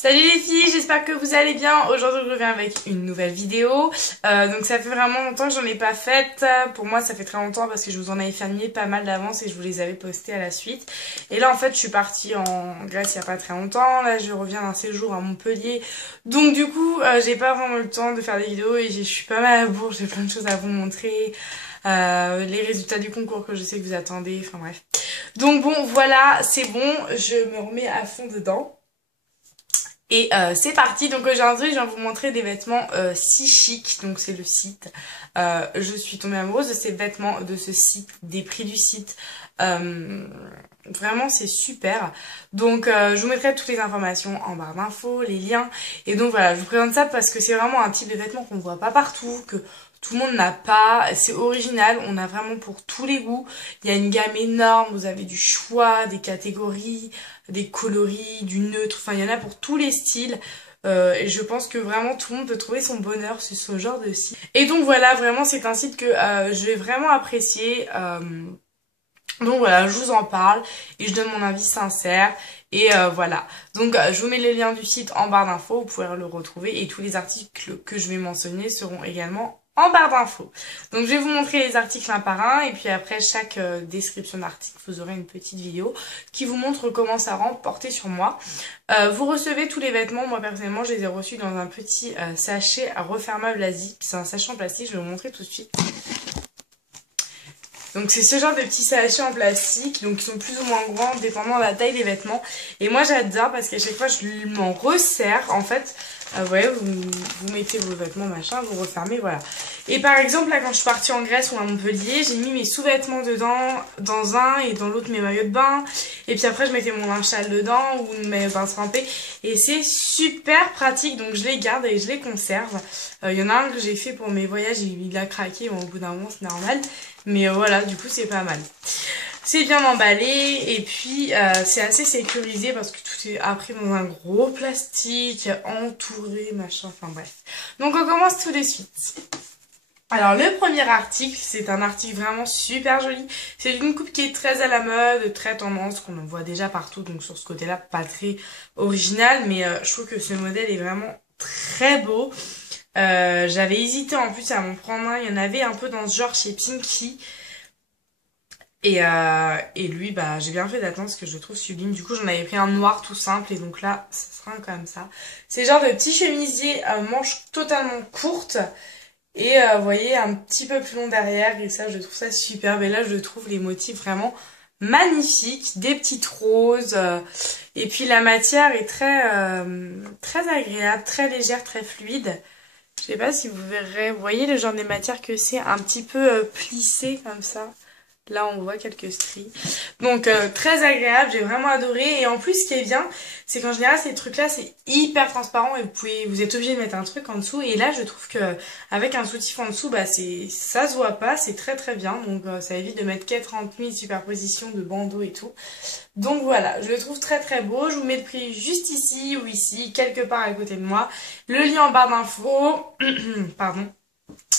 Salut les filles, j'espère que vous allez bien. Aujourd'hui je reviens avec une nouvelle vidéo. Donc ça fait vraiment longtemps que j'en ai pas faite. Pour moi ça fait très longtemps parce que je vous en avais filmé pas mal d'avance et je vous les avais postées à la suite. Et là en fait je suis partie en Grèce il y a pas très longtemps. Là je reviens d'un séjour à Montpellier. Donc du coup j'ai pas vraiment eu le temps de faire des vidéos et je suis pas mal à la bourre. J'ai plein de choses à vous montrer. Les résultats du concours que je sais que vous attendez. Enfin bref. Donc bon voilà, c'est bon. Je me remets à fond dedans. Et c'est parti, donc aujourd'hui je viens vous montrer des vêtements si chic, donc c'est le site. Je suis tombée amoureuse de ces vêtements, de ce site, des prix du site. Vraiment c'est super. Donc je vous mettrai toutes les informations en barre d'infos, les liens. Et donc voilà, je vous présente ça parce que c'est vraiment un type de vêtements qu'on ne voit pas partout, que tout le monde n'a pas. C'est original, on a vraiment pour tous les goûts. Il y a une gamme énorme, vous avez du choix, des catégories, des coloris, du neutre, enfin il y en a pour tous les styles. Et je pense que vraiment tout le monde peut trouver son bonheur sur ce genre de site. Et donc voilà, vraiment c'est un site que je vais vraiment apprécier. Donc voilà, je vous en parle et je donne mon avis sincère. Et voilà. Donc je vous mets le lien du site en barre d'infos, vous pouvez le retrouver. Et tous les articles que je vais mentionner seront également en barre d'infos. Donc je vais vous montrer les articles un par un. Et puis après chaque description d'article, vous aurez une petite vidéo qui vous montre comment ça rend porté sur moi. Vous recevez tous les vêtements. Moi personnellement je les ai reçus dans un petit sachet refermable à zip. C'est un sachet en plastique, je vais vous montrer tout de suite. Donc c'est ce genre de petits sachets en plastique, donc ils sont plus ou moins grands dépendant de la taille des vêtements. Et moi j'adore parce qu'à chaque fois je m'en resserre. En fait, vous voyez, vous mettez vos vêtements machin, vous refermez, voilà. Et par exemple là quand je suis partie en Grèce ou à Montpellier, j'ai mis mes sous-vêtements dedans, dans un et dans l'autre mes maillots de bain. Et puis après je mettais mon linge sale dedans ou mes maillots de bain trempés. Et c'est super pratique, donc je les garde et je les conserve. Il y en a un que j'ai fait pour mes voyages, il a craqué, bon, au bout d'un moment c'est normal. Mais voilà, du coup c'est pas mal. C'est bien emballé et puis c'est assez sécurisé parce que tout est appris dans un gros plastique, entouré, machin, enfin bref. Donc on commence tout de suite. Alors le premier article, c'est un article vraiment super joli. C'est une coupe qui est très à la mode, très tendance, qu'on en voit déjà partout. Donc sur ce côté-là, pas très original, mais je trouve que ce modèle est vraiment très beau. J'avais hésité en plus à m'en prendre un. Il y en avait un peu dans ce genre chez Pinky. Et lui, bah, j'ai bien fait d'attendre parce que je le trouve sublime. Du coup, j'en avais pris un noir tout simple. Et donc là, ça sera quand même ça. C'est genre de petit chemisier à manches totalement courtes. Et vous voyez, un petit peu plus long derrière. Et ça, je trouve ça superbe. Et là, je trouve les motifs vraiment magnifiques. Des petites roses. Et puis la matière est très agréable, très légère, très fluide. Je sais pas si vous verrez, vous voyez le genre de matière que c'est, un petit peu plissé comme ça. Là on voit quelques stries. Donc très agréable, j'ai vraiment adoré. Et en plus ce qui est bien, c'est qu'en général ces trucs là c'est hyper transparent et vous êtes obligé de mettre un truc en dessous. Et là je trouve que avec un soutif en dessous, bah ça se voit pas, c'est très bien. Donc ça évite de mettre 40 000 superpositions de bandeaux et tout. Donc voilà, je le trouve très beau. Je vous mets le prix juste ici ou ici, quelque part à côté de moi. Le lien en barre d'infos. Pardon.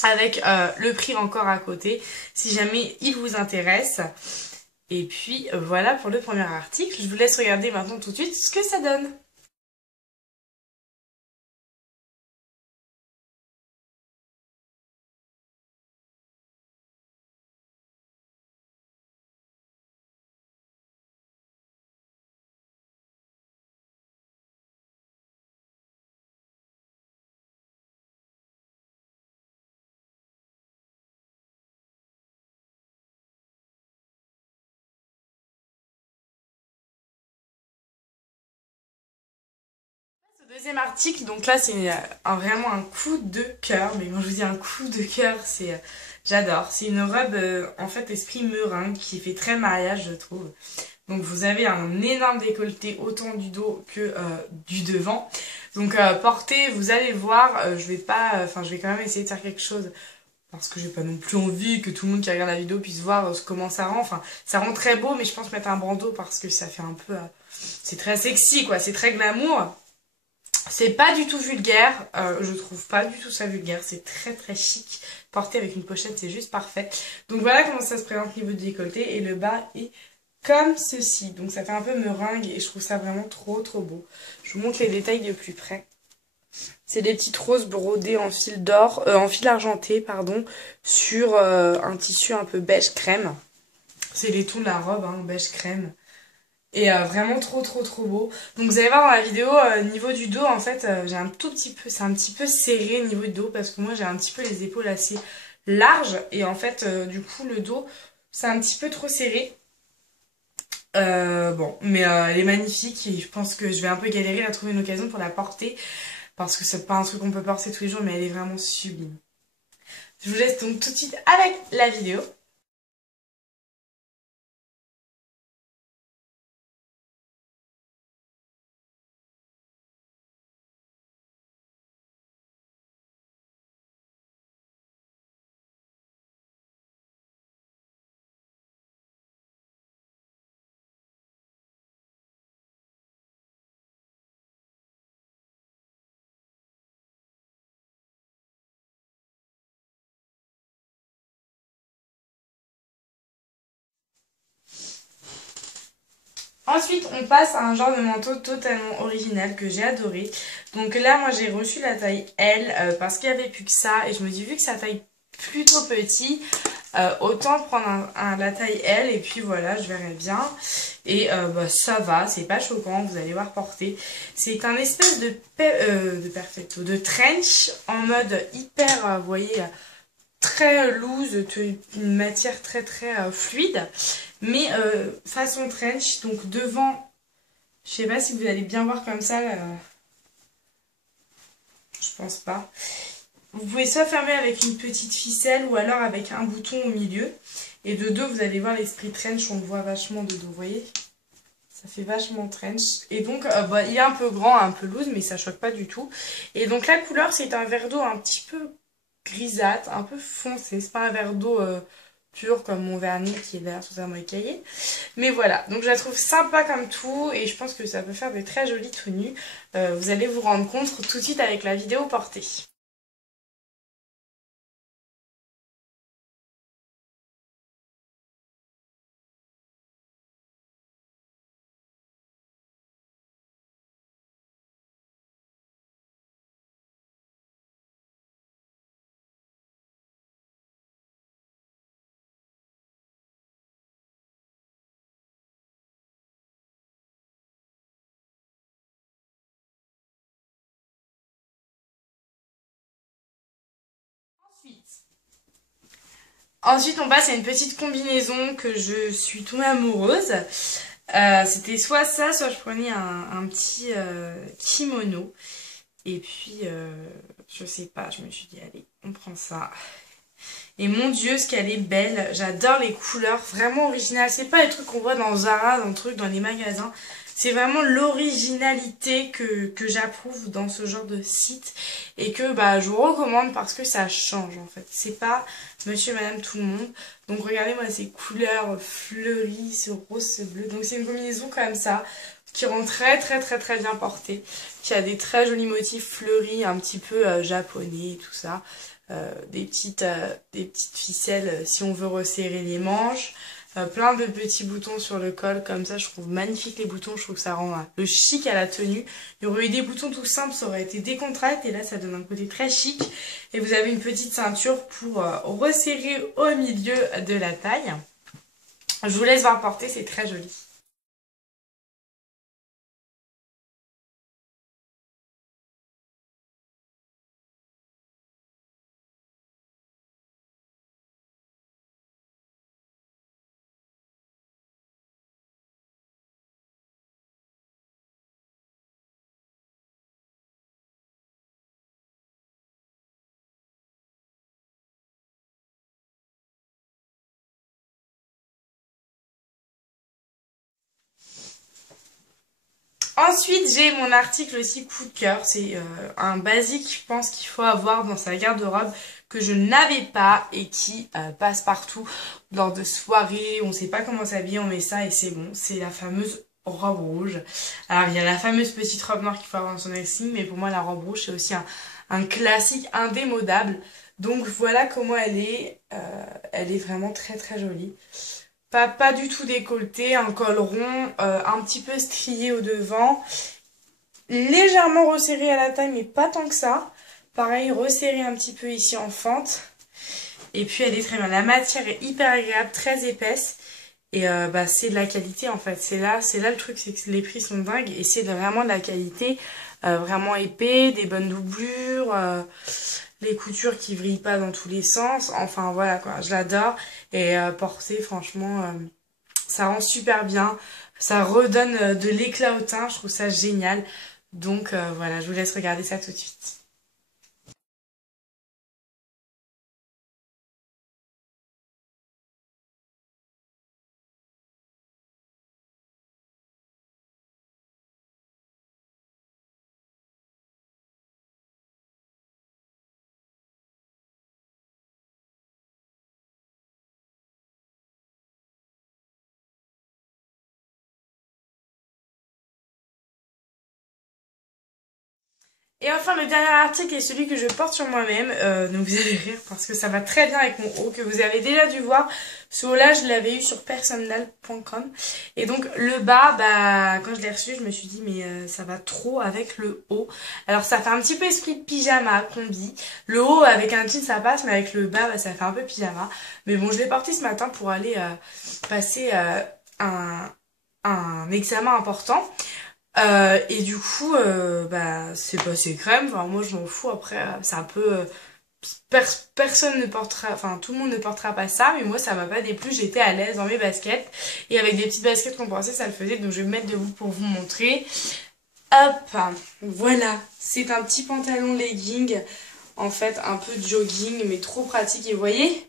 Avec le prix encore à côté, si jamais il vous intéresse. Et puis voilà pour le premier article. Je vous laisse regarder maintenant tout de suite ce que ça donne. Ce deuxième article, donc là c'est vraiment un coup de cœur. Mais quand je vous dis un coup de cœur, c'est j'adore. C'est une robe en fait esprit meringue qui fait très mariage je trouve. Donc vous avez un énorme décolleté autant du dos que du devant. Donc portée, vous allez voir, je vais pas, enfin je vais quand même essayer de faire quelque chose parce que j'ai pas non plus envie que tout le monde qui regarde la vidéo puisse voir comment ça rend. Enfin ça rend très beau, mais je pense mettre un bandeau parce que ça fait un peu, c'est très sexy quoi, c'est très glamour. C'est pas du tout vulgaire, je trouve pas du tout ça vulgaire, c'est très chic. Porté avec une pochette, c'est juste parfait. Donc voilà comment ça se présente au niveau du décolleté et le bas est comme ceci. Donc ça fait un peu meringue et je trouve ça vraiment trop trop beau. Je vous montre les détails de plus près. C'est des petites roses brodées en fil d'or, en fil argenté, pardon, sur un tissu un peu beige crème. C'est les tons de la robe, hein, beige crème. Et vraiment trop trop trop beau. Donc vous allez voir dans la vidéo, niveau du dos, en fait, j'ai un tout petit peu, c'est un petit peu serré niveau du dos parce que moi j'ai un petit peu les épaules assez larges et en fait, du coup le dos, c'est un petit peu trop serré. Bon, mais elle est magnifique et je pense que je vais un peu galérer à trouver une occasion pour la porter parce que c'est pas un truc qu'on peut porter tous les jours, mais elle est vraiment sublime. Je vous laisse donc tout de suite avec la vidéo. Ensuite, on passe à un genre de manteau totalement original que j'ai adoré. Donc là, moi, j'ai reçu la taille L parce qu'il n'y avait plus que ça. Et je me dis, vu que ça taille plutôt petit, autant prendre la taille L. Et puis voilà, je verrai bien. Et bah, ça va, c'est pas choquant, vous allez voir porter. C'est un espèce de perfecto, de trench en mode hyper, vous voyez, très loose, une matière très très fluide, mais façon trench, donc devant, je sais pas si vous allez bien voir comme ça, je pense pas. Vous pouvez soit fermer avec une petite ficelle ou alors avec un bouton au milieu, et de dos vous allez voir l'esprit trench, on le voit vachement de dos, vous voyez, ça fait vachement trench, et donc bah, il est un peu grand, un peu loose, mais ça choque pas du tout, et donc la couleur c'est un verre d'eau un petit peu grisâtre, un peu foncé. C'est pas un verre d'eau pur comme mon vernis qui est d'ailleurs totalement écaillé. Mais voilà, donc je la trouve sympa comme tout et je pense que ça peut faire de très jolies tenues. Vous allez vous rendre compte tout de suite avec la vidéo portée. Ensuite, on passe à une petite combinaison que je suis tombée amoureuse. C'était soit ça, soit je prenais un petit kimono. Et puis, je sais pas, je me suis dit, allez, on prend ça. Et mon Dieu, ce qu'elle est belle. J'adore les couleurs, vraiment originales. C'est pas les trucs qu'on voit dans Zara, dans les magasins. C'est vraiment l'originalité que j'approuve dans ce genre de site. Et que bah, je vous recommande parce que ça change en fait. C'est pas monsieur, madame, tout le monde. Donc regardez-moi ces couleurs fleuries, ce rose, ce bleu. Donc c'est une combinaison comme ça qui rend très très très très bien portée. Qui a des très jolis motifs fleuris, un petit peu japonais et tout ça. Des petites ficelles si on veut resserrer les manches, plein de petits boutons sur le col comme ça, je trouve magnifique les boutons, je trouve que ça rend le chic à la tenue. Il y aurait eu des boutons tout simples, ça aurait été décontracté et là ça donne un côté très chic et vous avez une petite ceinture pour resserrer au milieu de la taille. Je vous laisse voir porter, c'est très joli. Ensuite, j'ai mon article aussi coup de cœur. C'est un basique, je pense qu'il faut avoir dans sa garde-robe que je n'avais pas et qui passe partout lors de soirées. On ne sait pas comment s'habiller, on met ça et c'est bon. C'est la fameuse robe rouge. Alors, il y a la fameuse petite robe noire qu'il faut avoir dans son dressing, mais pour moi, la robe rouge, c'est aussi un classique indémodable. Donc, voilà comment elle est. Elle est vraiment très très jolie. pas du tout décolleté, un col rond, un petit peu strié au devant, légèrement resserré à la taille, mais pas tant que ça. Pareil, resserré un petit peu ici en fente. Et puis elle est très bien. La matière est hyper agréable, très épaisse. Et bah, c'est de la qualité en fait. C'est là le truc, c'est que les prix sont dingues. Et c'est vraiment de la qualité, vraiment épais, des bonnes doublures, les coutures qui vrillent pas dans tous les sens. Enfin voilà quoi, je l'adore. Et porter franchement, ça rend super bien. Ça redonne de l'éclat au teint, je trouve ça génial. Donc voilà, je vous laisse regarder ça tout de suite. Et enfin, le dernier article est celui que je porte sur moi-même. Donc vous allez rire parce que ça va très bien avec mon haut que vous avez déjà dû voir. Ce haut-là, je l'avais eu sur personal.com. Et donc le bas, bah quand je l'ai reçu, je me suis dit mais ça va trop avec le haut. Alors ça fait un petit peu esprit de pyjama, combi. Le haut avec un jean ça passe, mais avec le bas, bah, ça fait un peu pyjama. Mais bon, je l'ai porté ce matin pour aller passer un examen important. Et du coup, bah, c'est passé crème. Enfin, moi, je m'en fous. Après, c'est un peu... personne ne portera... Enfin, tout le monde ne portera pas ça. Mais moi, ça m'a pas déplu. J'étais à l'aise dans mes baskets. Et avec des petites baskets qu'on pensait, ça le faisait. Donc, je vais me mettre debout pour vous montrer. Hop, voilà. C'est un petit pantalon legging. En fait, un peu jogging, mais trop pratique. Et vous voyez,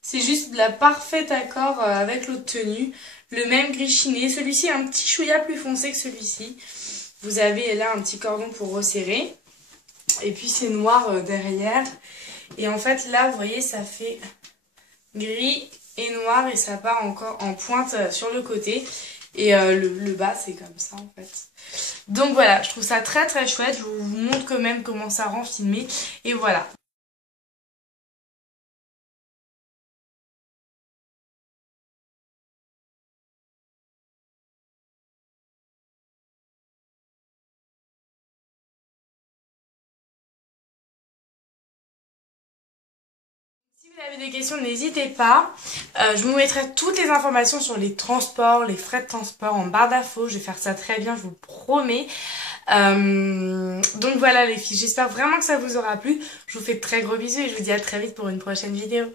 c'est juste la parfaite accord avec l'autre tenue. Le même gris chiné. Celui-ci est un petit chouïa plus foncé que celui-ci. Vous avez là un petit cordon pour resserrer. Et puis c'est noir derrière. Et en fait là, vous voyez, ça fait gris et noir. Et ça part encore en pointe sur le côté. Et le bas, c'est comme ça en fait. Donc voilà, je trouve ça très très chouette. Je vous montre quand même comment ça rend filmé. Et voilà. Si vous avez des questions, n'hésitez pas. Je vous mettrai toutes les informations sur les transports, les frais de transport en barre d'infos. Je vais faire ça très bien, je vous promets. Donc voilà les filles, j'espère vraiment que ça vous aura plu. Je vous fais de très gros bisous et je vous dis à très vite pour une prochaine vidéo.